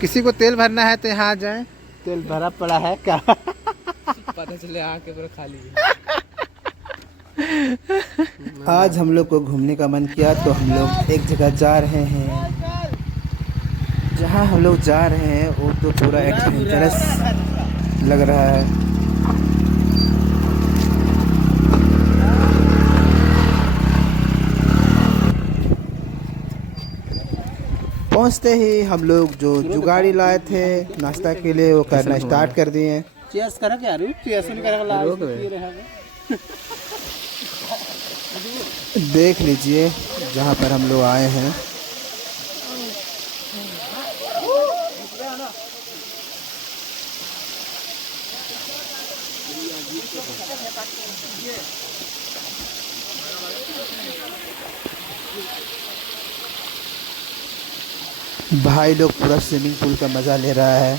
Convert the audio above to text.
किसी को तेल भरना है तो यहाँ आ जाए, तेल भरा पड़ा है क्या। पता चले आके पूरा खाली है। आज हम लोग को घूमने का मन किया तो हम लोग एक जगह जा रहे हैं। जहाँ हम लोग जा रहे हैं वो तो पूरा एडवेंचरस लग रहा है। पहुँचते ही हम लोग जो जुगाड़ी लाए थे नाश्ता के लिए वो करना स्टार्ट कर दिए हैं। चेस करा क्या रू चेस नहीं करा वाला पी रहा है। देख लीजिए जहाँ पर हम लोग आए हैं। भाई लोग पूरा स्विमिंग पूल का मज़ा ले रहा है।